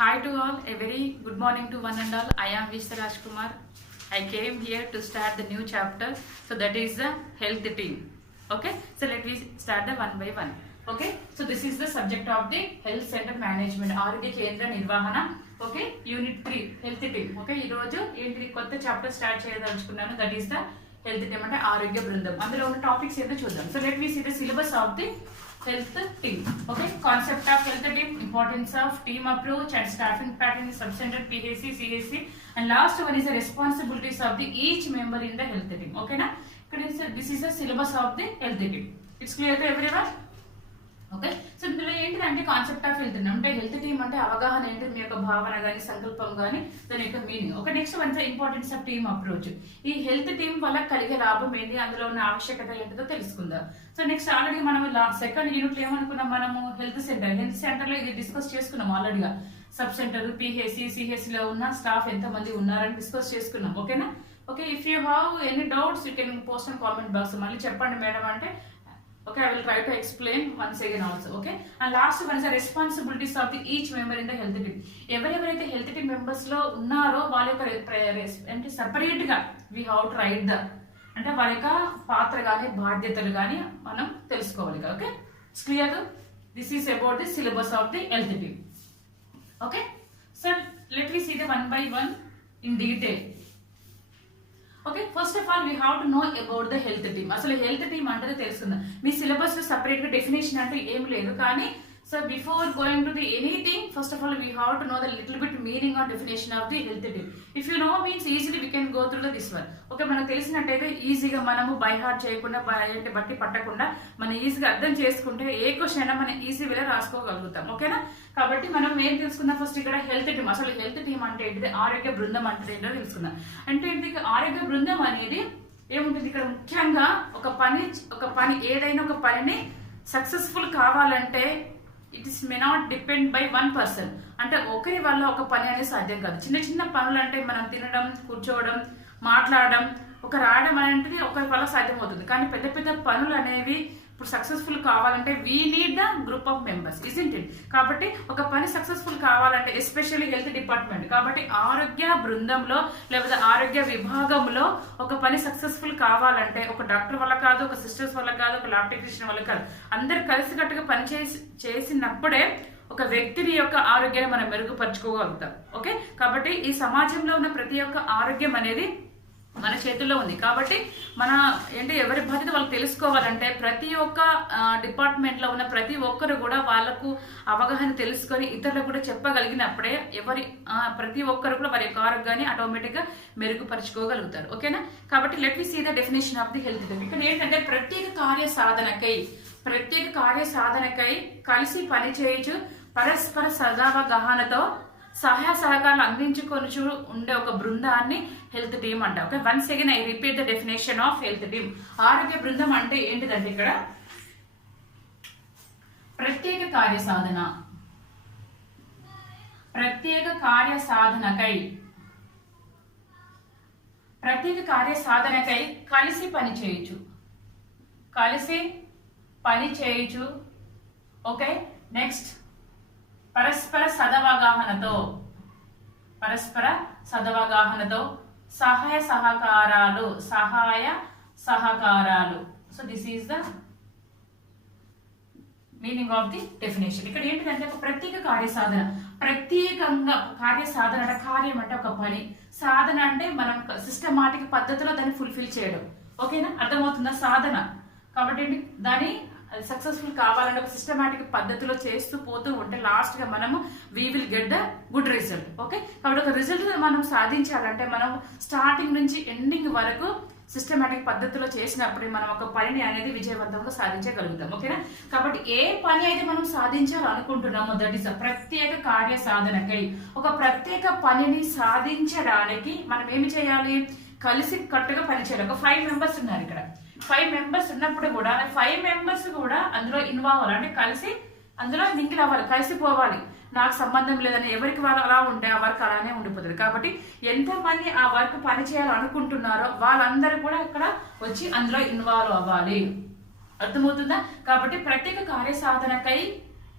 Hi to all, a very good morning to one and all. I am Vishta Rajkumar. I came here to start the new chapter. So that is the health team. Okay, so let me start the one by one. Okay, so this is the subject of the health center management. Arogya Kendra Nirvahana. Okay, unit 3 health team. Okay, ee roju enti kotta chapter start cheyadaluchukunnanu. That is the health team ante Arogya Brindam. అందులో ఉన్న topics ఏంటో చూద్దాం. So let me see the syllabus of the health team. Okay, concept of health team, importance of team approach and staffing pattern, sub-center PHC, CHC, and last one is the responsibilities of the each member in the health team. Okay na? This is the syllabus of the health team. It's clear to everyone? Okay so ఇందులో ఏంటిదంటే concept of health అంటే health team అంటే అవగాహన ఏంటి మీ యొక్క భావన కానీ సంకల్పం కానీ దాని యొక్క meaning. Okay next one importance of team approach. ఈ హెల్త్ టీమ్ వల్ల కలిగే లాభం ఏంటి, అందులో ఉన్న ఆవశ్యకత ఏంటిదో తెలుసుకుందాం. సో నెక్స్ట్ ఆల్రెడీ మనం సెకండ్ యూనిట్ లో ఏమనుకున్నాం, మనము హెల్త్ సెంటర్ లో ఇది డిస్కస్ చేసుకున్నాం ఆల్రెడీగా. సబ్ సెంటర్ పిహెచ్సి సిహెచ్సి లో ఉన్న స్టాఫ్ ఎంత మంది ఉన్నారని డిస్కస్ చేసుకున్నాం. ఓకేనా? Okay, if you have any doubts you can post in comment box. మళ్ళీ చెప్పండి మేడం అంటే okay, I will try to explain once again also. Okay, and last one is the responsibilities of the each member in the health team. ఎవరెవరైతే health team members లో ఉన్నారో వాళ్ళ యొక్క అంటే separate గా we have to write the అంటే వాళ్ళ యొక్క పాత్ర కానీ బాధ్యతలు కానీ మనం తెలుసుకోవాలి. Okay, it's clear. This is about the syllabus of the health team. Okay, so let me see the one by one in detail. Okay, first of all we have to know about the health team. అసలు health team అంటే తెలుసుకుందాం. మీ syllabus లో separate గా definition అంటూ ఏం లేదు, కానీ so before going to the anything first of all we have to know the little bit meaning or definition of the health team. If you know means easily we can go through the this one. Okay, మనకు తెలిసినట్టయితే ఈజీగా మనము by heart చేయకుండా బట్టి పట్టకుండా మనం ఈజీగా అర్థం చేసుకుంటే ఏ క్వశ్చన్ అయినా మనం ఈజీ వేలో రాసుకోగలుగుతాం. ఓకేనా? కాబట్టి మనం ఏం తెలుసుకుందాం ఫస్ట్ ఇక్కడ హెల్త్ టీమ్. అసలు హెల్త్ టీమ్ అంటే ఏంటిది, ఆరోగ్య బృందం అంటే ఏంటో తెలుసుకుందాం. అంటే ఏంటి ఆరోగ్య బృందం అనేది ఏముంటుంది ఇక్కడ ముఖ్యంగా ఒక పని ఏదైనా ఒక పనిని సక్సెస్ఫుల్ కావాలంటే it is may not depend by one person. అంటే ఒకరి వల్ల ఒక పని అనేది సాధ్యం కాదు. చిన్న చిన్న పనులు అంటే మనం తినడం, కూర్చోవడం, మాట్లాడడం, ఒక రాయడం అనేది ఒకరి వల్ల సాధ్యం అవుతుంది. కానీ పెద్ద పెద్ద పనులు అనేవి ఇప్పుడు సక్సెస్ఫుల్ కావాలంటే we need the group of members, isn't it? కాబట్టి ఒక పని సక్సెస్ఫుల్ కావాలంటే ఎస్పెషల్లీ హెల్త్ డిపార్ట్మెంట్ కాబట్టి ఆరోగ్య బృందంలో లేకపోతే ఆరోగ్య విభాగంలో ఒక పని సక్సెస్ఫుల్ కావాలంటే ఒక డాక్టర్ వల్ల కాదు, ఒక సిస్టర్స్ వల్ల కాదు, ఒక ల్యాబ్ టెక్నీషియన్ వల్ల కాదు, అందరు కలిసికట్టుగా పని చేసినప్పుడే ఒక వ్యక్తిని యొక్క ఆరోగ్యాన్ని మనం మెరుగుపరచుకోగలుగుతాం. ఓకే, కాబట్టి ఈ సమాజంలో ఉన్న ప్రతి ఒక్క ఆరోగ్యం అనేది మన చేతుల్లో ఉంది. కాబట్టి మన ఎవరి బాధ్యత వాళ్ళు తెలుసుకోవాలంటే ప్రతి ఒక్క డిపార్ట్మెంట్ లో ఉన్న ప్రతి ఒక్కరు కూడా వాళ్ళకు అవగాహన తెలుసుకొని ఇతరులకు కూడా చెప్పగలిగినప్పుడే ప్రతి ఒక్కరు కూడా వారి యొక్క ఆరోగ్యాన్ని ఆటోమేటిక్ గా మెరుగుపరచుకోగలుగుతారు. ఓకేనా? కాబట్టి let me see the definition of the health team. ఇక్కడ ఏంటంటే ప్రత్యేక కార్య సాధనకై కలిసి పనిచేయచ్చు పరస్పర సదావగాహనతో సహాయ సహకారాలు అందించుకొని ఉండే ఒక బృందాన్ని హెల్త్ టీమ్ అంట. Okay, once again I repeat the definition of health team. ఆరోగ్య బృందం అంటే ఏంటిదంటే ఇక్కడ ప్రత్యేక కార్య సాధనకై కలిసి పని చేయొచ్చు. ఓకే, నెక్స్ట్ పరస్పర సదవగాహనతో సహాయ సహకారాలు. So this is the meaning of the definition. ఇక్కడ ఏంటంటే ఒక ప్రత్యేక ప్రత్యేకంగా కార్యసాధన అంటే కార్యం అంటే ఒక పని, సాధన అంటే మనం సిస్టమాటిక్ పద్ధతిలో దాన్ని ఫుల్ఫిల్ చేయడం. ఓకేనా? అర్థమవుతుందా? సాధన కాబట్టి దాని సక్సెస్ఫుల్ కావాలంటే ఒక సిస్టమాటిక్ పద్ధతిలో చేస్తూ పోతూ ఉంటే లాస్ట్ గా మనము we will get the good result. Okay, కాబట్టి ఒక రిజల్ట్ మనం సాధించాలంటే మనం స్టార్టింగ్ నుంచి ఎండింగ్ వరకు సిస్టమాటిక్ పద్ధతిలో చేసినప్పుడే మనం ఒక పనిని అనేది విజయవంతంగా సాధించగలుగుతాం. ఓకేనా? కాబట్టి ఏ పని అయితే మనం సాధించాలనుకుంటున్నామో దట్ ఈస్ ప్రత్యేక కార్య సాధనకై ఒక ప్రత్యేక పనిని సాధించడానికి మనం ఏమి చేయాలి, కలిసి కట్టుగా పనిచేయాలి. ఒక 5 మెంబర్స్ ఉన్నారు ఇక్కడ. 5 మెంబర్స్ ఉన్నప్పుడు కూడా 5 మెంబర్స్ కూడా అందులో ఇన్వాల్వ్ అవ్వాలి, అంటే కలిసి అందులో మింగిల్ అవ్వాలి, కలిసిపోవాలి. నాకు సంబంధం లేదని ఎవరికి వాళ్ళు అలా ఉంటే ఆ వర్క్ అలానే ఉండిపోతుంది. కాబట్టి ఎంతమంది ఆ వర్క్ పని చేయాలనుకుంటున్నారో వాళ్ళందరూ కూడా ఇక్కడ వచ్చి అందులో ఇన్వాల్వ్ అవ్వాలి. అర్థమవుతుందా? కాబట్టి ప్రత్యేక కార్యసాధనకై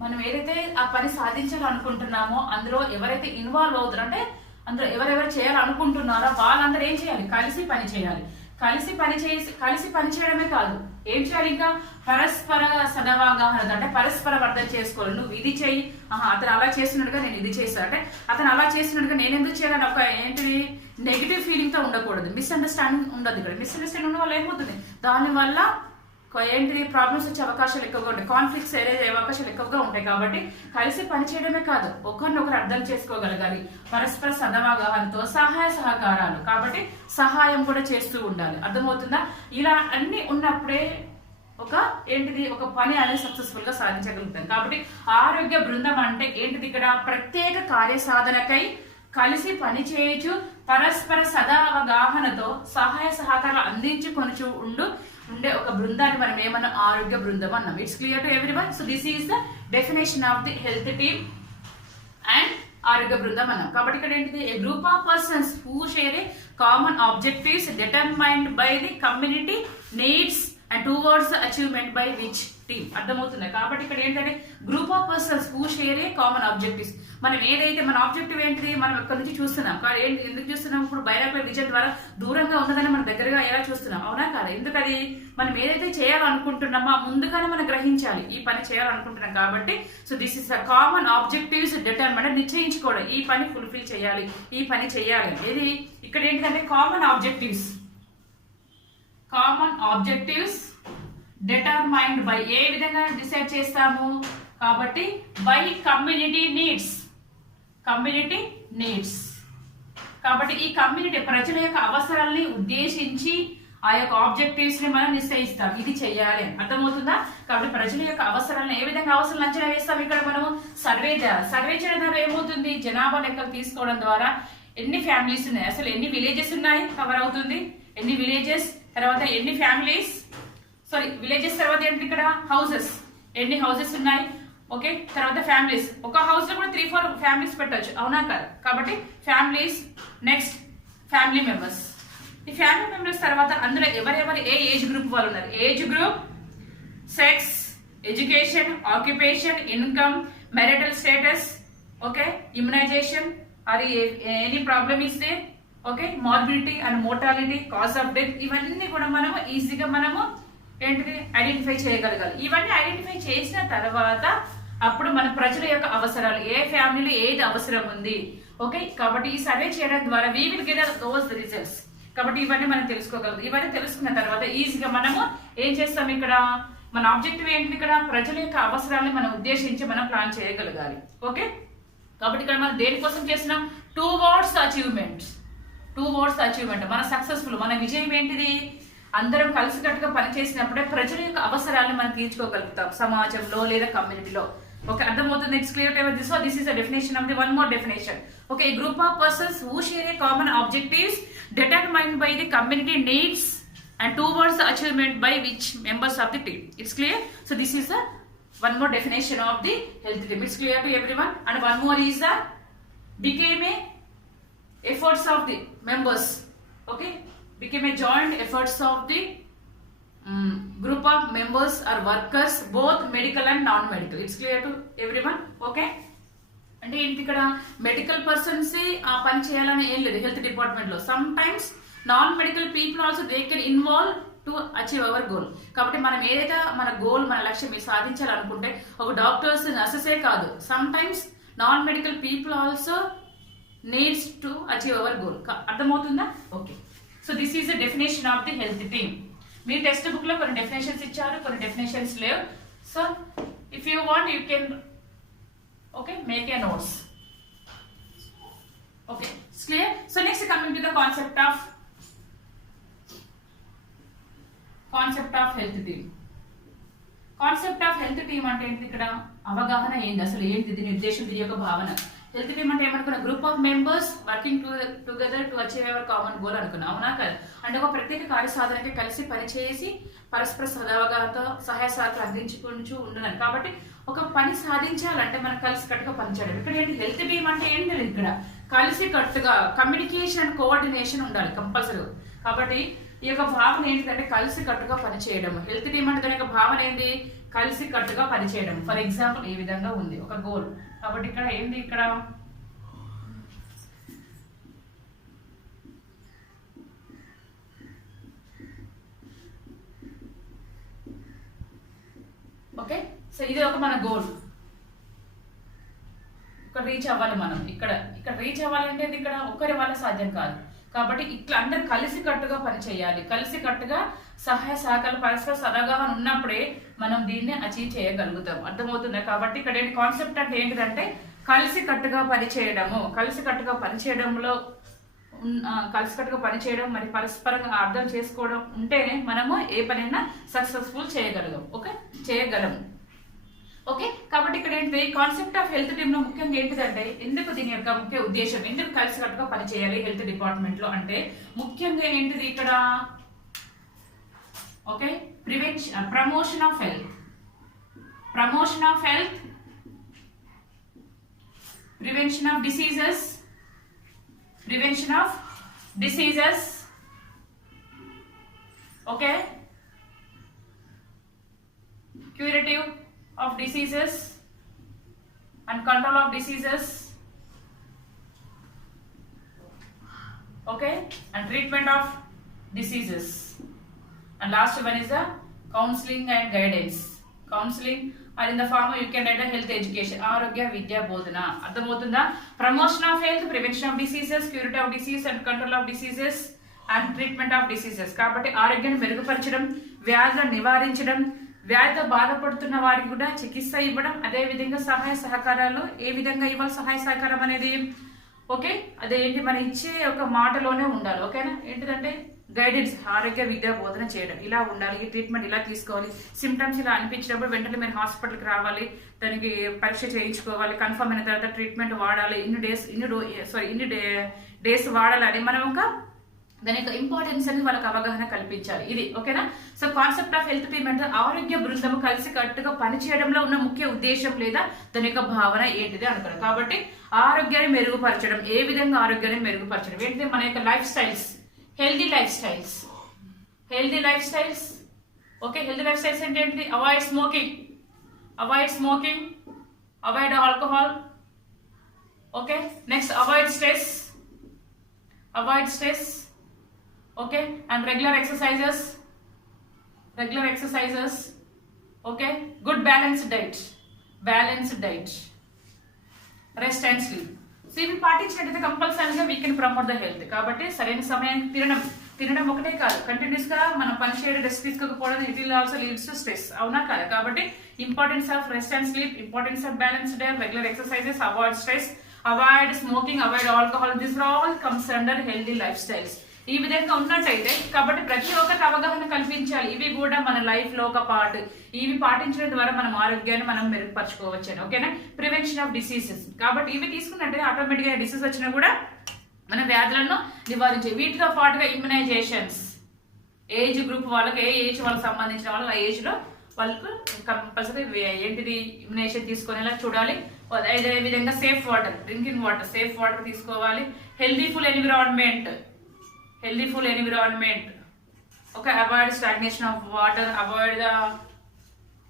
మనం ఏదైతే ఆ పని సాధించాలనుకుంటున్నామో అందులో ఎవరైతే ఇన్వాల్వ్ అవుతారో, అంటే అందులో ఎవరెవరు చేయాలనుకుంటున్నారో వాళ్ళందరూ ఏం చేయాలి, కలిసి పని చేయాలి. కలిసి పని చేయడమే కాదు, ఏం చేయాలి, ఇంకా పరస్పర సదవగాహన, అంటే పరస్పరం అర్థం చేసుకోవాలి. నువ్వు ఇది చెయ్యి, అతను అలా చేస్తున్నట్టుగా నేను ఇది చేస్తాను, అంటే అతను అలా చేస్తున్నట్టుగా నేను ఎందుకు చేయాలని ఒక ఏంటిది నెగిటివ్ ఫీలింగ్ తో ఉండకూడదు. మిస్అండర్స్టాండింగ్ ఉండదు. ఇక్కడ మిస్అండర్స్టాండింగ్ ఉన్న వల్ల ఏమవుతుంది, దానివల్ల ఏంటిది ప్రాబ్లమ్స్ వచ్చే అవకాశాలు ఎక్కువగా ఉంటాయి, కాన్ఫ్లిక్ట్స్ అయ్యే అవకాశాలు ఎక్కువగా ఉంటాయి. కాబట్టి కలిసి పనిచేయడమే కాదు, ఒకరినొకరు అర్థం చేసుకోగలగాలి, పరస్పర సదవగాహనతో సహాయ సహకారాలు, కాబట్టి సహాయం కూడా చేస్తూ ఉండాలి. అర్థమవుతుందా? ఇలా అన్ని ఉన్నప్పుడే ఒక పని అనేది సక్సెస్ఫుల్ గా సాధించగలుగుతాం. కాబట్టి ఆరోగ్య బృందం అంటే ఏంటిది, ఇక్కడ ప్రత్యేక కార్యసాధనకై కలిసి పని చేయొచ్చు, పరస్పర సదవగాహనతో సహాయ సహకారాలు అందించుకొని ఉండే ఒక బృందాన్ని మనం ఏమన్నా ఆరోగ్య బృందం అన్నాం. It's clear to everyone. So this is the definition of the health team and ఆరోగ్య బృందం అన్నాం. కాబట్టి ఇక్కడ ఏంటిది, a group of persons who share a common objectives determined by the community needs and towards achievement by which team. అర్థమవుతున్నాయి. కాబట్టి ఇక్కడ ఏంటంటే group of persons who share a common objectives. మనం ఏదైతే మన ఆబ్జెక్టివ్ ఏంటిది, మనం ఎక్కడి నుంచి చూస్తున్నాం, ఎందుకు చూస్తున్నాం, ఇప్పుడు బైనాక్యులర్ విజన్ ద్వారా దూరంగా ఉన్నదని మనం దగ్గరగా ఎలా చూస్తున్నాం, అవునా కాదా? ఎందుకది మనం ఏదైతే చేయాలనుకుంటున్నామో ముందుగానే మనం గ్రహించాలి, ఈ పని చేయాలనుకుంటున్నాం. కాబట్టి so this is the common objectives determine, నిశ్చయించుకోవడం, ఈ పని ఫుల్ఫిల్ చేయాలి, ఈ పని చేయాలి. ఏది ఇక్కడ ఏంటంటే కామన్ ఆబ్జెక్టివ్స్ డిటర్మైన్డ్ బై, ఏ విధంగా డిసైడ్ చేస్తాము, కాబట్టి బై కమ్యూనిటీ నీడ్స్. కాబట్టి ఈ కమ్యూనిటీ ప్రజల యొక్క అవసరాలని ఉద్దేశించి ఆ యొక్క ఆబ్జెక్టివ్స్ ని మనం నిశ్చయిస్తాం, ఇది చెయ్యాలి అని. అర్థమవుతుందా? కాబట్టి ప్రజల యొక్క అవసరాలను ఏ విధంగా అవసరాలు అంచనా వేస్తాం, ఇక్కడ మనము సర్వే చేయడం ద్వారా ఏమవుతుంది, జనాభా లెక్కలు తీసుకోవడం ద్వారా ఎన్ని ఫ్యామిలీస్ ఉన్నాయి, అసలు ఎన్ని విలేజెస్ ఉన్నాయి కవర్ అవుతుంది, ఎన్ని విలేజెస్, తర్వాత ఎన్ని ఫ్యామిలీస్, విలేజెస్ తర్వాత ఏంటి ఇక్కడ హౌసెస్, ఎన్ని హౌసెస్ ఉన్నాయి, ఓకే, తర్వాత ఫ్యామిలీస్, ఒక హౌస్ లో కూడా 3-4 ఫ్యామిలీస్ పెట్టచ్చు, అవునా కదా? కాబట్టి ఫ్యామిలీస్, నెక్స్ట్ ఫ్యామిలీ మెంబర్స్. ఈ ఫ్యామిలీ మెంబర్స్ తర్వాత అందులో ఎవరెవరు ఏ ఏజ్ గ్రూప్ వాళ్ళు ఉన్నారు, age group, sex, education, occupation, income, marital status, okay, immunisation, అది any problem is there, okay, morbidity and mortality, cause of death, ఇవన్నీ కూడా మనము ఈజీగా మనము ఏంటిది ఐడెంటిఫై చేయగలగాలి. ఇవన్నీ ఐడెంటిఫై చేసిన తర్వాత అప్పుడు మన ప్రజల యొక్క అవసరాలు, ఏ ఫ్యామిలీలో ఏది అవసరం ఉంది, ఓకే. కాబట్టి ఈ సర్వే చేయడం ద్వారా we will get those results. కాబట్టి ఇవన్నీ మనం తెలుసుకోగలదు. ఇవన్నీ తెలుసుకున్న తర్వాత ఈజీగా మనము ఏం చేస్తాం, ఇక్కడ మన ఆబ్జెక్టివ్ ఏంటి, ఇక్కడ ప్రజల యొక్క అవసరాలను మనం ఉద్దేశించి మనం ప్లాన్ చేయగలగాలి, ఓకే. కాబట్టి ఇక్కడ మనం దేనికోసం చేస్తున్నాం, టువర్డ్స్ అచీవ్మెంట్, మన సక్సెస్ఫుల్, మన విజయం ఏంటిది, అందరం కలిసికట్టుగా పనిచేసినప్పుడే ప్రజల యొక్క అవసరాలను మనం తీర్చుకోగలుగుతాం సమాజంలో లేదా కమ్యూనిటీలో. ఓకే, అర్థమవుతుంది. Next clear this is the definition of the one more definition. Okay, a group of persons who share a common objectives determined by the community needs and towards the achievement by which members of the team. It's clear? So this is the one more definition of the health team. It's clear to everyone. And one more is the became a efforts of the members. Okay, became a joint efforts of the group of members or workers, both medical and non-medical. It's clear to everyone. Okay, అంటే ఏంటి, ఇక్కడ medical persons ఆ పని చేయాలని ఏం లేదు health department లో. Some times non medical people also they can involve to achieve our goal. కాబట్టి మనం ఏదైతే మన గోల్, మన లక్ష్యం సాధించాలనుకుంటే ఒక డాక్టర్స్, నర్సెసే కాదు, sometimes non medical people also needs to achieve our goal. అర్థమవుతుందా? Okay, so this is the definition of the health team. మీ టెక్స్ట్ బుక్ లో కొన్ని డెఫినేషన్స్ ఇచ్చారు, కొన్ని డెఫినేషన్స్ లేవు. So if you want you can make a notes. Okay, it's clear. So next coming to the concept of health team. Concept of health team అంటే ఏంటి, ఇక్కడ అవగాహన ఏంటి, అసలు ఏంటి దీని ఉద్దేశం, దీని యొక్క భావన. హెల్త్ టీమ్ అంటే ఏమనుకున్నా, group of members working together to achieve our common goal అనుకున్నా, అవునా కదా? అంటే ఒక ప్రత్యేక కార్యసాధనకి కలిసి పనిచేసి పరస్పర సదవగాహనతో సహాయ సహకారాలు అందించుకుంటూ ఉండాలి. కాబట్టి ఒక పని సాధించాలంటే మనం కలిసి కట్టుగా పనిచేయడం. ఇక్కడ ఏంటి, హెల్త్ టీమ్ అంటే ఏంటి, ఇక్కడ కలిసి కట్టుగా కమ్యూనికేషన్, కోఆర్డినేషన్ ఉండాలి కంపల్సరీ. కాబట్టి ఈ యొక్క భావన ఏంటంటే కలిసి కట్టుగా పనిచేయడం. హెల్త్ టీమ్ అంటే దాని యొక్క భావన ఏంటి, కలిసి కట్టుగా పనిచేయడం. ఫర్ ఎగ్జాంపుల్ ఈ విధంగా ఉంది ఒక గోల్. కాబట్టి ఇక్కడ ఏంది, ఇక్కడ ఓకే. సో ఇది ఒక మన గోల్, ఇక్కడ రీచ్ అవ్వాలి మనం. ఇక్కడ రీచ్ అవ్వాలంటే ఇక్కడ ఒక్కరి వల్ల సాధ్యం కాదు. కాబట్టి ఇట్లా అందరు కలిసి కట్టుగా పనిచేయాలి. కలిసి కట్టుగా సహాయ సహకారాలు పరస్పర సదగాహన ఉన్నప్పుడే మనం దీన్ని అచీవ్ చేయగలుగుతాం. అర్థమవుతుందా? కాబట్టి ఇక్కడ ఏంటి కాన్సెప్ట్ అంటే ఏంటిదంటే కలిసి కట్టుగా పనిచేయడము. కలిసి కట్టుగా పనిచేయడంలో కలిసికట్టుగా పనిచేయడం, మరి పరస్పరంగా అర్థం చేసుకోవడం ఉంటేనే మనము ఏ పనైనా సక్సెస్ఫుల్ చేయగలం. ఓకే. కాబట్టి ఇక్కడ ఏంటిది కాన్సెప్ట్ ఆఫ్ హెల్త్ టీమ్ లో ముఖ్యంగా ఏంటిదంటే ఎందుకు దీని యొక్క ముఖ్య ఉద్దేశం, ఎందుకు కలిసికట్టుగా పనిచేయాలి హెల్త్ డిపార్ట్మెంట్ లో అంటే ముఖ్యంగా ఏంటిది ఇక్కడ okay promotion of health, prevention of diseases, okay, curative of diseases and control of diseases, okay, and treatment of diseases, and last one is the counseling and guidance. Counseling or in the form you can write a health education, ఆరోగ్య విద్యా బోధన. అర్థమవుతుందా? Promotion of health, prevention of diseases, క్యూరిటీ of disease and control of diseases and treatment of diseases. కాబట్టి ఆరోగ్యాన్ని మెరుగుపరచడం, వ్యాధులను నివారించడం, వ్యాధితో బాధపడుతున్న వారికి కూడా చికిత్స ఇవ్వడం, అదే విధంగా సహాయ సహకారాలు ఏ విధంగా ఇవ్వాలి, సహాయ సహకారం అనేది ఓకే అదేంటి మన ఇచ్చే ఒక మాటలోనే ఉండాలి. ఓకేనా? ఏంటిదంటే గైడెన్స్, ఆరోగ్య విద్యా బోధన చేయడం, ఇలా ఉండాలి, ఈ ట్రీట్మెంట్ ఇలా తీసుకోవాలి, సిమ్టమ్స్ ఇలా అనిపించినప్పుడు వెంటనే మీరు హాస్పిటల్కి రావాలి, దానికి పరీక్ష చేయించుకోవాలి, కన్ఫర్మ్ అయిన తర్వాత ట్రీట్మెంట్ వాడాలి, ఇన్ని డేస్ వాడాలని మనం ఒక దాని యొక్క ఇంపార్టెన్స్ అని వాళ్ళకి అవగాహన కల్పించాలి. ఇది ఓకేనా? So concept of health team అంటే ఆరోగ్య బృందం కలిసి కట్టుగా పనిచేయడంలో ఉన్న ముఖ్య ఉద్దేశం లేదా దాని యొక్క భావన ఏంటిది అనుకున్నాం. కాబట్టి ఆరోగ్యాన్ని మెరుగుపరచడం, ఏ విధంగా ఆరోగ్యాన్ని మెరుగుపరచడం ఏంటిది మన యొక్క life styles, healthy life styles okay. Healthy life styles అంటే ఏంటిది? Avoid smoking, avoid alcohol, okay. Next avoid stress, okay, and regular exercises, okay, good balanced diet, rest and sleep. So ఇవి పాటించినట్టయితే కంపల్సరీగా we can promote the health. కాబట్టి సరైన సమయానికి తినడం ఒకటే కాదు, కంటిన్యూస్ గా మనం పని చేయడం, రెస్ట్ తీసుకోకపోవడం, it will also leads to stress. అవునా కాదు? కాబట్టి importance of rest and sleep, importance of balanced diet, regular exercises, avoid stress, avoid smoking, avoid alcohol, this all comes under healthy life styles. ఈ విధంగా ఉన్నట్టయితే కాబట్టి ప్రతి ఒక్కరికి అవగాహన కల్పించాలి. ఇవి కూడా మన లైఫ్ లో ఒక పార్ట్. ఇవి పాటించడం ద్వారా మనం ఆరోగ్యాన్ని మనం మెరుగుపరచుకోవచ్చు. ఓకేనా? Prevention of diseases. కాబట్టి ఇవి తీసుకున్నట్టే ఆటోమేటిక్ గా డిసీజ్ వచ్చినా కూడా మన వ్యాధులను నివారించే. వీటితో పాటుగా ఇమ్యునైజేషన్స్, ఏజ్ గ్రూప్ వాళ్ళకి, ఏ ఏజ్ వాళ్ళకి సంబంధించిన వాళ్ళు ఆ ఏజ్ లో వాళ్ళకు కంపల్సరీ ఏంటిది ఇమ్యునైజేషన్ తీసుకునేలా చూడాలి. అదే విధంగా safe water, drinking water, safe water తీసుకోవాలి. హెల్దీఫుల్ environment, okay, avoid stagnation of water, avoid the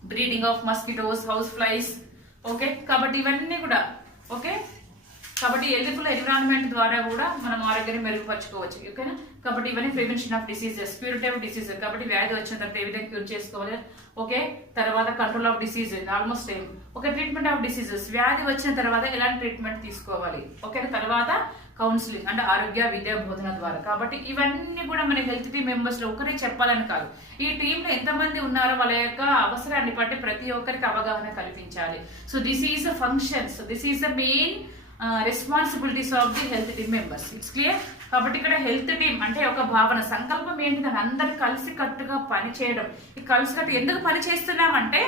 breeding of mosquitoes, house flies, okay. కాబట్టి ఇవన్నీ కూడా ఓకే. కాబట్టి హెల్దీఫుల్ ఎన్విరాన్మెంట్ ద్వారా కూడా మనం ఆరోగ్యాన్ని మెరుగుపరచుకోవచ్చు. ఓకేనా? కాబట్టి ఇవన్నీ ప్రివెన్షన్ ఆఫ్ డిసీజెస్, క్యూరిటీ ఆఫ్ డిసీజెస్. కాబట్టి వ్యాధి వచ్చిన తర్వాత ఏ విధంగా క్యూర్ చేసుకోవాలి, ఓకే. తర్వాత control of disease, almost same. Okay. Treatment of diseases, వ్యాధి వచ్చిన తర్వాత ఎలాంటి ట్రీట్మెంట్ తీసుకోవాలి, ఓకే. తర్వాత కౌన్సిలింగ్ అంటే ఆరోగ్య విద్యా బోధన ద్వారా. కాబట్టి ఇవన్నీ కూడా మన హెల్త్ టీమ్ మెంబర్స్ లో ఒకరే చెప్పాలని కాదు, ఈ టీమ్ లో ఎంతమంది ఉన్నారో వాళ్ళ యొక్క అవసరాన్ని బట్టి ప్రతి ఒక్కరికి అవగాహన కల్పించాలి. So this is the functions, this is the main responsibilities of the health team members. It's clear? కాబట్టి ఇక్కడ హెల్త్ టీమ్ అంటే ఒక భావన, సంకల్పం ఏంటిదని అందరు కలిసి కట్టుగా పని చేయడం. ఈ కలిసి కట్టు ఎందుకు పని చేస్తున్నామంటే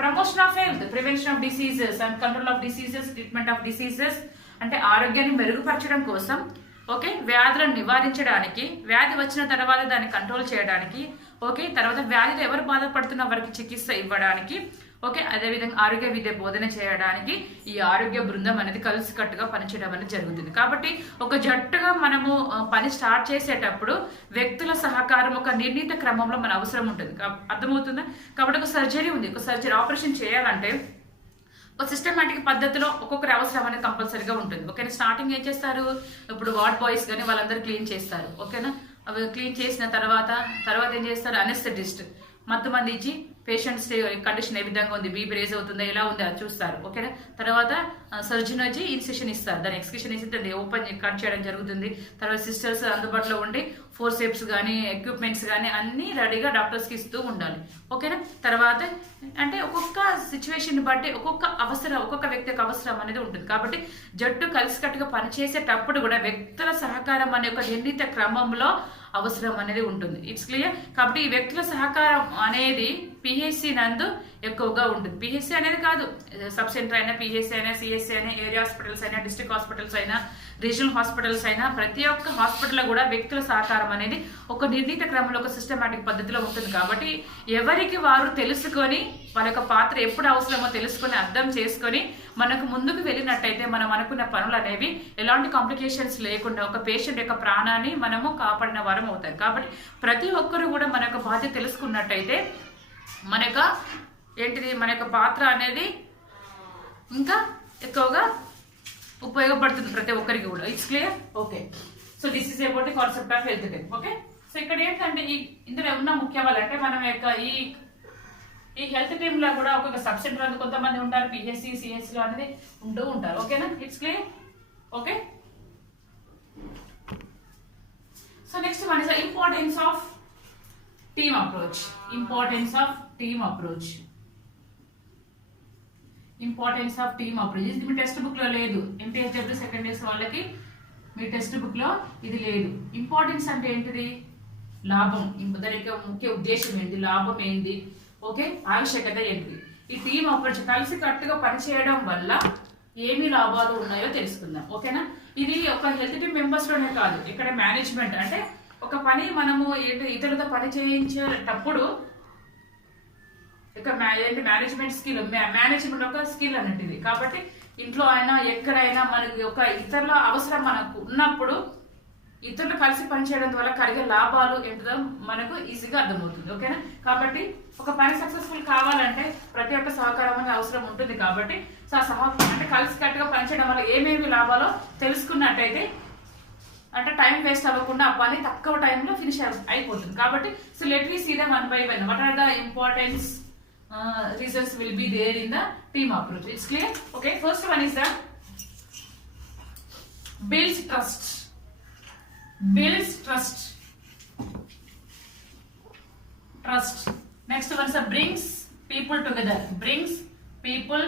promotion of health, prevention of diseases and control of diseases, treatment of diseases అంటే ఆరోగ్యాన్ని మెరుగుపరచడం కోసం, ఓకే. వ్యాధులను నివారించడానికి, వ్యాధి వచ్చిన తర్వాత దాన్ని కంట్రోల్ చేయడానికి, ఓకే. తర్వాత వ్యాధితో ఎవరు బాధపడుతున్న వారికి చికిత్స ఇవ్వడానికి, ఓకే, అదేవిధంగా ఆరోగ్య విద్య బోధన చేయడానికి ఈ ఆరోగ్య బృందం అనేది కలిసికట్టుగా పనిచేయడం అనేది జరుగుతుంది. కాబట్టి ఒక జట్టుగా మనము పని స్టార్ట్ చేసేటప్పుడు వ్యక్తుల సహకారం ఒక నిర్ణీత క్రమంలో మన అవసరం ఉంటుంది. అర్థమవుతుందా? కాబట్టి ఒక సర్జరీ ఉంది, ఒక సర్జరీ ఆపరేషన్ చేయాలంటే ఒక సిస్టమేటిక్ పద్ధతిలో ఒక్కొక్కరి అవసరం అనేది కంపల్సరీగా ఉంటుంది. ఓకేనా, స్టార్టింగ్ ఏం చేస్తారు, ఇప్పుడు వార్డ్ బాయ్స్ కానీ వాళ్ళందరూ క్లీన్ చేస్తారు. ఓకేనా, అవి క్లీన్ చేసిన తర్వాత ఏం చేస్తారు, అనెస్థెటిస్ట్ మత్తు మంది ఇచ్చి పేషెంట్స్ కండిషన్ ఏ విధంగా ఉంది, బీపీ రేజ్ అవుతుందా, ఎలా ఉంది అది చూస్తారు. ఓకేనా, తర్వాత సర్జన్ వచ్చి ఇన్సెషన్ ఇస్తారు, దాని ఎక్స్క్యూషన్ ఇస్తే దాన్ని ఓపెన్ కట్ చేయడం జరుగుతుంది. తర్వాత సిస్టర్స్ అందుబాటులో ఉండి ఫోర్సెప్స్ కానీ ఎక్విప్మెంట్స్ కానీ అన్నీ రెడీగా డాక్టర్స్కి ఇస్తూ ఉండాలి. ఓకేనా, తర్వాత అంటే ఒక్కొక్క సిచ్యువేషన్ బట్టి ఒక్కొక్క వ్యక్తి యొక్క అవసరం అనేది ఉంటుంది. కాబట్టి జట్టు కలిసికట్టుగా పనిచేసేటప్పుడు కూడా వ్యక్తుల సహకారం అనే ఒక నిర్ణీత క్రమంలో అవసరం అనేది ఉంటుంది. It's clear. కాబట్టి ఈ వ్యక్తుల సహకారం అనేది పిహెచ్సి నందు ఎక్కువగా ఉంటుంది. పిహెచ్సి అనేది కాదు, సబ్ సెంటర్ అయినా, పిహెచ్సి అయినా, సిఎస్సి అయినా, ఏరియా హాస్పిటల్స్ అయినా, డిస్ట్రిక్ట్ హాస్పిటల్స్ అయినా, రీజనల్ హాస్పిటల్స్ అయినా, ప్రతి ఒక్క హాస్పిటల్లో కూడా వ్యక్తుల సహకారం అనేది ఒక నిర్ణీత క్రమంలో ఒక సిస్టమాటిక్ పద్ధతిలో ఉంటుంది. కాబట్టి ఎవరికి వారు తెలుసుకొని వాళ్ళ యొక్క పాత్ర ఎప్పుడు అవసరమో తెలుసుకొని అర్థం చేసుకొని మనకు ముందుకు వెళ్ళినట్టయితే మనం అనుకున్న పనులు అనేవి ఎలాంటి కాంప్లికేషన్స్ లేకుండా ఒక పేషెంట్ యొక్క ప్రాణాన్ని మనము కాపాడిన వారం అవుతాయి. కాబట్టి ప్రతి ఒక్కరు కూడా మన యొక్క బాధ్యత తెలుసుకున్నట్టయితే మన యొక్క పాత్ర అనేది ఇంకా ఎక్కువగా ఉపయోగపడుతుంది ప్రతి ఒక్కరికి కూడా. It's clear. Okay, so this is about the concept of health tech. Okay, so ఇక్కడ ఏంటంటే ఇందులో ఉన్న ముఖ్యవాళ్ళు అంటే మనం యొక్క ఈ హెల్త్ టీమ్ లో కూడా ఒక్కొక్క సబ్ సెంటర్ అనేది కొంతమంది ఉంటారు, పిహెచ్సి సిహెచ్సి లో అనేది ఉంటూ ఉంటారు. ఓకేనా, it's clear. Okay, so next one is the importance of team approach. Importance of team approach. Importance of team approach ఇది మీ టెక్స్ట్ బుక్ లో లేదు. ఎంపీహెచ్డబ్ల్యూ సెకండ్ ఇయర్స్ వాళ్ళకి మీ టెక్స్ట్ బుక్ లో ఇది లేదు. ఇంపార్టెన్స్ అంటే ఏంటిది, లాభం, దాని యొక్క ముఖ్య ఉద్దేశం ఏంటి, లాభం ఏంటి, ఓకే, ఆవశ్యకత ఏంటి. ఈ టీమ్ అప్రోచ్ కలిసి కట్టుగా పనిచేయడం వల్ల ఏమి లాభాలు ఉన్నాయో తెలుసుకుందాం. ఓకేనా, ఇది ఒక హెల్త్ టీమ్ మెంబర్స్ లోనే కాదు, ఇక్కడ మేనేజ్మెంట్ అంటే ఒక పని మనము ఇతరులతో పని చేయించేటప్పుడు ఇక మేనేజ్మెంట్ స్కిల్, మేనేజ్మెంట్ ఒక స్కిల్ అన్నట్టు ఇది. కాబట్టి ఇంట్లో అయినా ఎక్కడైనా మనకి ఒక ఇతరుల అవసరం మనకు ఉన్నప్పుడు ఇతరులు కలిసి పనిచేయడం వల్ల కలిగే లాభాలు ఏంటో మనకు ఈజీగా అర్థమవుతుంది. ఓకేనా, కాబట్టి ఒక పని సక్సెస్ఫుల్ కావాలంటే ప్రతి ఒక్క సహకారం అనేది అవసరం ఉంటుంది. కాబట్టి సో అంటే కలిసి కట్టుగా పనిచేయడం వల్ల ఏమేమి లాభాలో తెలుసుకున్నట్టయితే అంటే టైం వేస్ట్ అవ్వకుండా ఆ పని తక్కువ టైంలో ఫినిష్ అయిపోతుంది. కాబట్టి so let we see the one by one what are the importance reasons will be there in the team approach. It's clear. Okay, first one is the builds trust. Builds trust. Next one is the brings people together. Brings people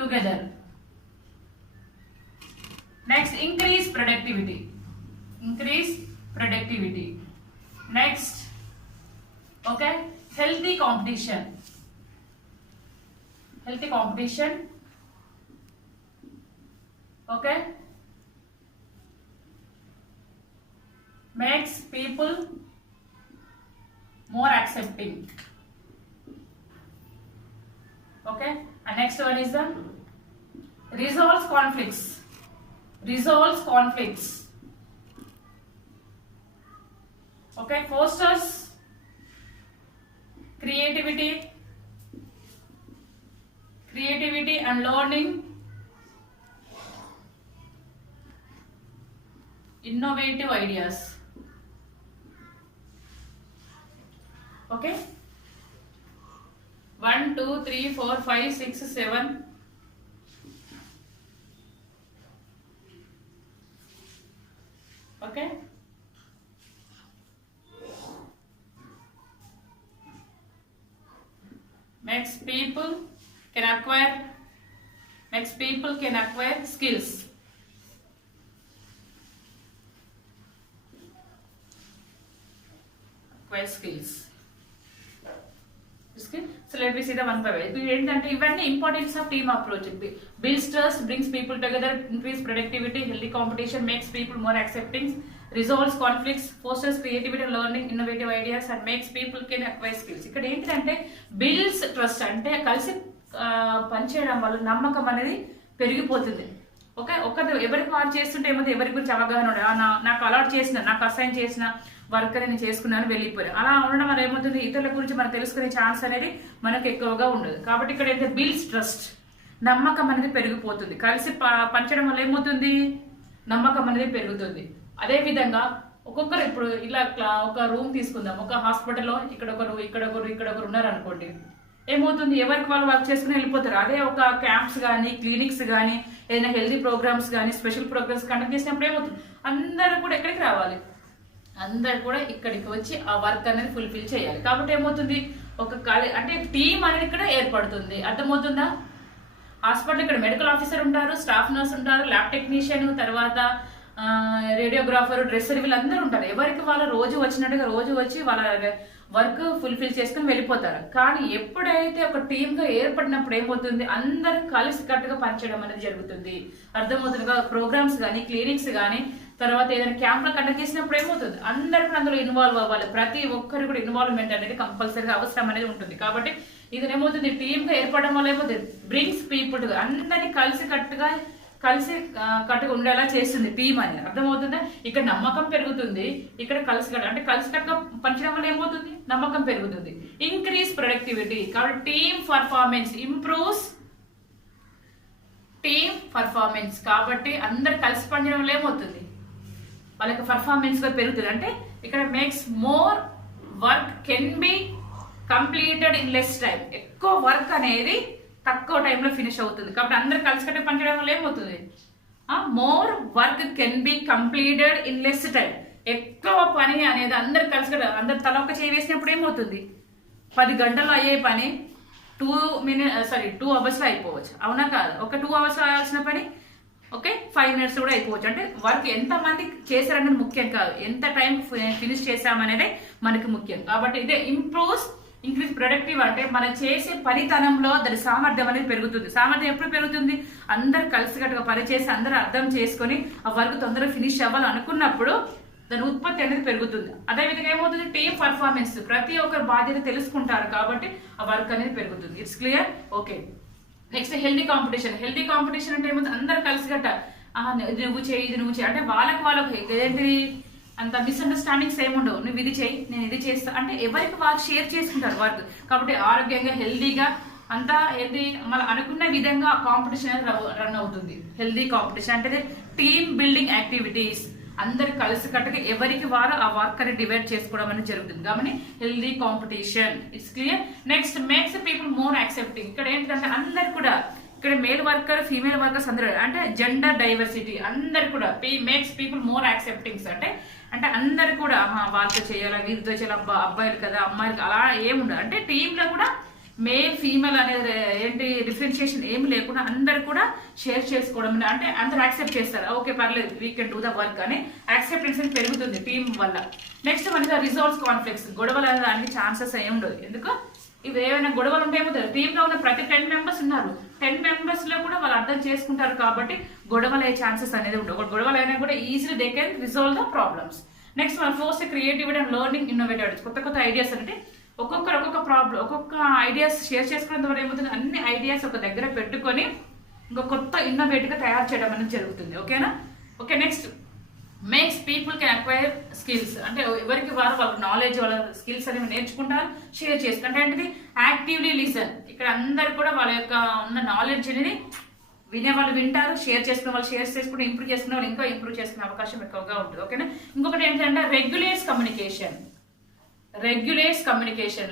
together. Next, increase productivity. Next, okay, healthy competition. Okay, makes people more accepting. Okay, and next one is the resolves conflicts. Okay, fosters creativity and learning, innovative ideas. Okay, 1 2 3 4 5 6 7. Okay, makes people can acquire skills. So let me see the one by one. ఏంటంటే ఇవన్నీ importance of team approach. Builds trust, brings people together, increase productivity, healthy competition, makes people more accepting, resolves conflicts, Fosters creativity and learning, innovative ideas and makes people can acquire skills. ఇక్కడ ఏంటంటే builds trust అంటే కలిసి పనిచేయడం వల్ల నమ్మకం అనేది పెరిగిపోతుంది. Okay, ఎవరికి వారు చేస్తుంటే ఏమవుతుంది, ఎవరి గురించి అవగాహన ఉండదు. నాకు అలాట్ చేసిన, నాకు అసైన్ చేసిన వర్క్ నేను చేసుకున్నాను వెళ్ళిపోయాను. అలా ఉండడం వల్ల ఏమవుతుంది, ఇతరుల గురించి మనం తెలుసుకునే ఛాన్స్ అనేది మనకు ఎక్కువగా ఉండదు. కాబట్టి ఇక్కడ ఏంటంటే బిల్డ్స్ ట్రస్ట్, నమ్మకం అనేది పెరిగిపోతుంది. కలిసి పంచడం వల్ల ఏమవుతుంది, నమ్మకం అనేది పెరుగుతుంది. అదే విధంగా ఒక్కొక్కరు ఇప్పుడు ఇలా ఒక రూమ్ తీసుకుందాం, ఒక హాస్పిటల్లో ఇక్కడ ఒకరు ఉన్నారు అనుకోండి, ఏమవుతుంది, ఎవరికి వాళ్ళు వర్క్ చేసుకుని వెళ్ళిపోతారు. అదే ఒక క్యాంప్స్ కానీ క్లినిక్స్ కానీ ఏదైనా హెల్తీ ప్రోగ్రామ్స్ కానీ స్పెషల్ ప్రోగ్రామ్స్ కండక్ట్ చేసినప్పుడు ఏమవుతుంది, అందరూ కూడా ఎక్కడికి రావాలి, అందరు కూడా ఇక్కడికి వచ్చి ఆ వర్క్ అనేది ఫుల్ఫిల్ చేయాలి. కాబట్టి ఏమవుతుంది, అంటే టీం అనేది ఇక్కడ ఏర్పడుతుంది. అర్థమవుతుందా? హాస్పిటల్ ఇక్కడ మెడికల్ ఆఫీసర్ ఉంటారు, స్టాఫ్ నర్స్ ఉంటారు, ల్యాబ్ టెక్నీషియన్, తర్వాత రేడియోగ్రాఫర్, డ్రెస్సర్, వీళ్ళందరూ ఉంటారు. ఎవరికి వాళ్ళు రోజు వచ్చినట్టుగా రోజు వచ్చి వాళ్ళ వర్క్ ఫుల్ఫిల్ చేసుకుని వెళ్ళిపోతారు. కానీ ఎప్పుడైతే ఒక టీమ్ గా ఏర్పడినప్పుడు ఏమవుతుంది, అందరు కలిసి కట్టుగా పనిచేయడం అనేది జరుగుతుంది. అర్థమవుతుంది. ప్రోగ్రామ్స్ కానీ క్లినిక్స్ కానీ తర్వాత ఏదైనా క్యాంప్ లో కండక్ట్ చేసినప్పుడు ఏమవుతుంది, అందరూ కూడా అందులో ఇన్వాల్వ్ అవ్వాలి. ప్రతి ఒక్కరు కూడా ఇన్వాల్వ్మెంట్ అనేది కంపల్సరీగా అవసరం అనేది ఉంటుంది. కాబట్టి ఇది ఏమవుతుంది, టీమ్ గా ఏర్పడడం వల్ల ఏమవుతుంది, బ్రింగ్స్ పీపుల్ టు, అందరినీ కలిసి కట్టుగా ఉండేలా చేస్తుంది టీం అని. అర్థమవుతుందా? ఇక్కడ నమ్మకం పెరుగుతుంది, ఇక్కడ కలిసికట్టుగా పంచడం వల్ల ఏమవుతుంది, నమ్మకం పెరుగుతుంది. ఇంక్రీజ్ ప్రొడక్టివిటీ, కాబట్టి టీమ్ పర్ఫార్మెన్స్ ఇంప్రూవ్స్ కాబట్టి అందరు కలిసి పనిచేయడం వల్ల ఏమవుతుంది, వాళ్ళకి పర్ఫార్మెన్స్ కూడా పెరుగుతుంది. అంటే ఇక్కడ makes more work can be completed in less time. ఎక్కువ వర్క్ అనేది తక్కువ టైంలో ఫినిష్ అవుతుంది. కాబట్టి అందరు కలిసికట్టు పనిచేయడం వల్ల ఏమవుతుంది, more work can be completed in less time. ఎక్కువ పని అనేది అందరు కలిసికట్టు, అందరు తల ఒక చేయి వేసినప్పుడు ఏమవుతుంది, 10 గంటల్లో అయ్యే పని 2 అవర్స్ లో అయిపోవచ్చు. అవునా కాదు? ఒక 2 అవర్స్ అవ్వాల్సిన పని 5 మినిట్స్ కూడా అయిపోవచ్చు. అంటే వర్క్ ఎంత మంది చేశారనేది ముఖ్యం కాదు, ఎంత టైం ఫినిష్ చేశామనేది మనకి ముఖ్యం. కాబట్టి ఇదే ఇంక్రీజ్ ప్రొడక్టివ్, అంటే మనం చేసే పనితనంలో దాని సామర్థ్యం అనేది పెరుగుతుంది. సామర్థ్యం ఎప్పుడు పెరుగుతుంది, అందరు కలిసికట్టుగా పనిచేసి అందరూ అర్థం చేసుకొని ఆ వర్క్ తొందరగా ఫినిష్ అవ్వాలి అనుకున్నప్పుడు దాని ఉత్పత్తి అనేది పెరుగుతుంది. అదేవిధంగా ఏమవుతుంది, టీమ్ పర్ఫార్మెన్స్, ప్రతి ఒక్కరు బాధ్యత తెలుసుకుంటారు కాబట్టి ఆ వర్క్ అనేది పెరుగుతుంది. It's clear? Okay. Next healthy competition అంటే ఏమవుతుంది, అందరు కలిసికట్ట నువ్వు చేయి అంటే వాళ్ళకి ఏంటి అంత మిస్అండర్స్టాండింగ్స్ ఏముండవు. నువ్వు ఇది చేయి, నేను ఇది చేస్తా అంటే ఎవరికి వాళ్ళు షేర్ చేసుకుంటారు వర్క్. కాబట్టి ఆరోగ్యంగా హెల్దీగా అంతా ఏది మన అనుకున్న విధంగా కాంపిటీషన్ అనేది రన్ అవుతుంది. హెల్దీ కాంపిటీషన్ అంటే టీమ్ బిల్డింగ్ యాక్టివిటీస్, అందరు కలిసికట్టుగా ఎవరికి వారు ఆ వర్క్ అనేది డివైడ్ చేసుకోవడం అనేది జరుగుతుంది. కాబట్టి healthy competition. It's clear? Next makes people more accepting. ఇక్కడ ఏంటంటే అందరు కూడా, ఇక్కడ మేల్ వర్కర్ ఫీమేల్ వర్కర్స్ అందరూ, అంటే జెండర్ డైవర్సిటీ, అందరు కూడా మేక్స్ పీపుల్ మోర్ యాక్సెప్టింగ్స్. అంటే అందరు కూడా వాళ్ళతో చేయాలా, వీరితో చేయాలి, అబ్బాయిలు కదా అమ్మాయిలు అలా ఏముండదు. అంటే టీంలో కూడా మేల్ ఫీమేల్ అనేది ఏంటి డిఫరెన్షియేషన్ ఏమి లేకుండా అందరు కూడా షేర్ చేసుకోవడం, అంటే అందరు యాక్సెప్ట్ చేస్తారు. ఓకే పర్లేదు, we can do the work అని యాక్సెప్టెన్స్ పెరుగుతుంది టీం వల్ల. నెక్స్ట్ మనకి రిజాల్వ్స్ కాన్ఫ్లిక్ట్స్, గొడవలు అనే ఛాన్సెస్ ఏమి ఉండదు. ఎందుకు, ఇవి ఏమైనా గొడవలు ఉంటాయేమో టీంలో ఉన్న ప్రతి 10 మెంబర్స్ ఉన్నారు, 10 మెంబర్స్ లో కూడా వాళ్ళు అర్థం చేసుకుంటారు కాబట్టి గొడవలు అయ్యే ఛాన్సెస్ అనేది ఉండవు. గొడవలు అయినా కూడా easily they can resolve the problems. Next మన force creativity and learning innovative, కొత్త ఐడియాస్ అంటే ఒక్కొక్క ప్రాబ్లం, ఒక్కొక్క ఐడియాస్ షేర్ చేసుకోవడం ద్వారా ఏమవుతుంది, అన్ని ఐడియాస్ ఒక దగ్గర పెట్టుకొని కొత్త ఇన్నోవేటివ్ గా తయారు చేయడం అనేది జరుగుతుంది. ఓకేనా? Okay. Next makes people can acquire skills, అంటే ఎవరికి వాళ్ళ నాలెడ్జ్, వాళ్ళ స్కిల్స్ అనేవి నేర్చుకుంటారు, షేర్ చేసుకుంటారు. అంటే యాక్టివ్లీ లిసన్, ఇక్కడ అందరు కూడా వాళ్ళ యొక్క ఉన్న నాలెడ్జ్ అనేది వినేవాళ్ళు వింటారు, షేర్ చేసుకునే వాళ్ళు షేర్ చేసుకుంటే ఇంప్రూవ్ చేసుకునే వాళ్ళు ఇంకా ఇంప్రూవ్ చేసుకునే అవకాశం ఎక్కువగా ఉంటుంది. ఓకేనా? ఇంకొకటి ఏంటంటే regulates communication.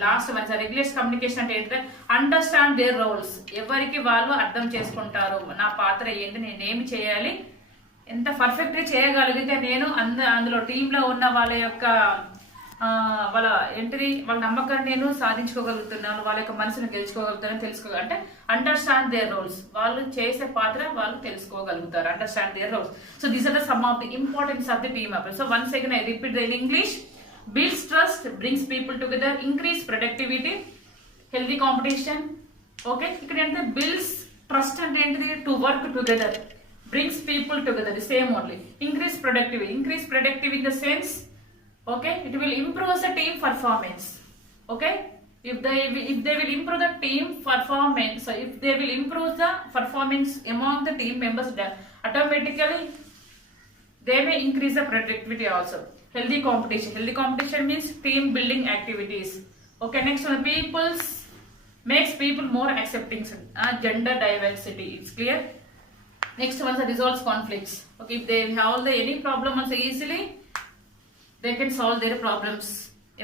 Last one regulates communication అంటే ఏంటంటే అండర్స్టాండ్ దేర్ రోల్స్, ఎవరికి వాళ్ళు అర్థం చేసుకుంటారు, నా పాత్ర ఏంటి, నేనేమి చేయాలి, ఎంత పర్ఫెక్ట్ గా చేయగలిగితే నేను అందులో టీంలో ఉన్న వాళ్ళ యొక్క వాళ్ళ వాళ్ళ నమ్మకాన్ని నేను సాధించుకోగలుగుతున్నాను, వాళ్ళ యొక్క మనసును గెలుచుకోగలుగుతాను తెలుసుకోగల, అంటే అండర్స్టాండ్ దేర్ రోల్స్, వాళ్ళు చేసే పాత్ర వాళ్ళు తెలుసుకోగలుగుతారు. Understand their roles. So these are the some of the importance of the team up. So once again I repeat the English. Builds trust, brings people together, increase productivity, healthy competition. Okay, ఇక్కడ ఏంటంటే builds trust అంటే ఏంటిది, to work together, brings people together, the same only. Increase productivity in the sense, okay, it will improve the team performance. Okay, if they will improve the team performance, so if they will improve the performance among the team members, automatically they may increase the productivity also. Healthy competition means team building activities. Okay, next one, makes people more accepting, gender diversity, it's clear. Next one is resolves conflicts. Okay, if they have any problem also easily they can solve their problems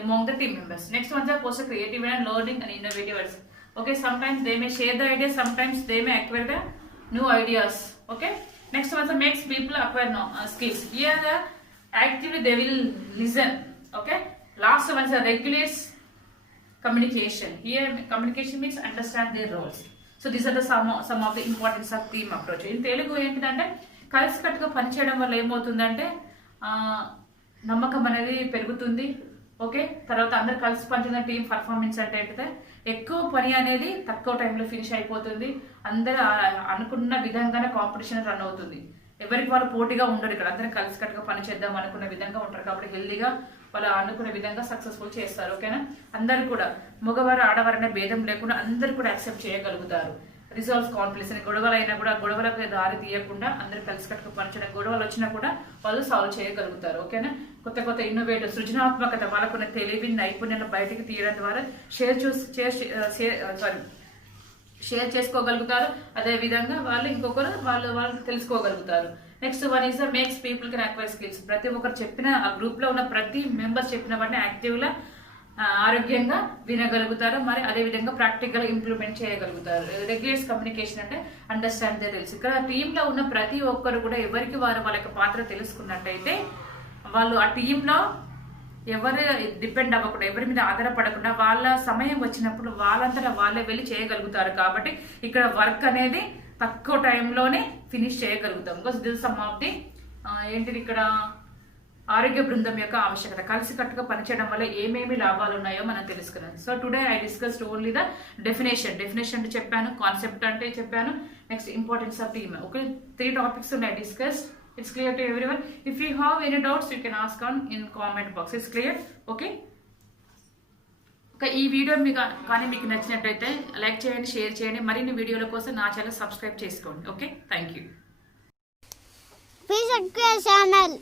among the team members. Next one is foster creative and learning and innovative. Okay, sometimes they may share the ideas, sometimes they may acquire the new ideas. Okay, next one is makes people acquire skills. Here the actively they will listen. Okay, last one is regulates communication. Here communication means understand their roles. So these are the some of the importance of team approach. In Telugu ఏంటంటే కలిసికట్టుగా పనిచేయడం వల్ల ఏమవుతుందంటే నమ్మకం అనేది పెరుగుతుంది. Okay, తర్వాత అందరు కలిసి పనిచేసిన టీం పర్ఫార్మెన్స్ అంటే ఏంటంటే ఎక్కువ పని అనేది తక్కువ టైంలో ఫినిష్ అయిపోతుంది. అందరూ అనుకున్న విధంగానే కాంపిటీషన్ రన్ అవుతుంది. ఎవరికి వాళ్ళు పోటీగా ఉండరు. ఇక్కడ అందరం కలిసికట్టుగా పని చేద్దాం అనుకున్న విధంగా ఉంటారు. కాబట్టి హెల్దీగా వాళ్ళు అనుకునే విధంగా సక్సెస్ఫుల్ చేస్తారు. ఓకేనా, అందరు కూడా మగవారు ఆడవారు అనే భేదం లేకుండా అందరు కూడా యాక్సెప్ట్ చేయగలుగుతారు. రిజాల్వ్స్ కాన్ఫ్లిక్ట్స్ అని గొడవలు అయినా కూడా గొడవలకు దారి తీయకుండా అందరూ కలిసికట్టుగా పనిచేయడం, గొడవలు వచ్చినా కూడా వాళ్ళు సాల్వ్ చేయగలుగుతారు. ఓకేనా, కొత్త ఇన్నోవేటివ్ సృజనాత్మకత వాళ్ళకున్న తెలివి నైపుణ్యాలను బయటికి తీయడం ద్వారా షేర్ చేసుకోగలుగుతారు. అదే విధంగా వాళ్ళు ఇంకొకరు వాళ్ళు తెలుసుకోగలుగుతారు. Next one is makes people can acquire skills. ప్రతి ఒక్కరు చెప్పిన ఆ గ్రూప్ లో ఉన్న ప్రతి మెంబర్స్ చెప్పిన వాటిని యాక్టివ్గా ఆరోగ్యంగా వినగలుగుతారు. మరి అదే విధంగా ప్రాక్టికల్ ఇంప్లిమెంట్ చేయగలుగుతారు. రెగ్యులేట్స్ కమ్యూనికేషన్ అంటే అండర్స్టాండ్ ద రూల్స్. ఇక్కడ టీంలో ఉన్న ప్రతి ఒక్కరు కూడా ఎవరికి వాళ్ళ యొక్క పాత్ర తెలుసుకున్నట్టయితే వాళ్ళు ఆ టీంలో ఎవరు డిపెండ్ అవ్వకుండా, ఎవరి మీద ఆధారపడకుండా వాళ్ళ సమయం వచ్చినప్పుడు వాళ్ళంతటా వాళ్ళే వెళ్ళి చేయగలుగుతారు. కాబట్టి ఇక్కడ వర్క్ అనేది తక్కువ టైంలోనే ఫినిష్ చేయగలుగుతాం. Because this some of the ఏంటిది ఇక్కడ ఆరోగ్య బృందం యొక్క ఆవశ్యకత. కలిసికట్టుగా పనిచేయడం వల్ల ఏమేమి లాభాలు ఉన్నాయో మనం తెలుసుకున్నాం. So today I discussed only the definition అంటే చెప్పాను, కాన్సెప్ట్ అంటే చెప్పాను, next importance of team. Okay, 3 topics ఉన్నాయి discussed. It's clear to everyone. If you have any doubts, you can ask in comment box. It's clear? Okay. ఈ video మీకు నచ్చినట్లయితే like చేయండి, share చేయండి. మరిన్ని వీడియోల కోసం నా ఛానల్ సబ్స్క్రైబ్ చేసుకోండి. Okay, thank you. Please subscribe channel.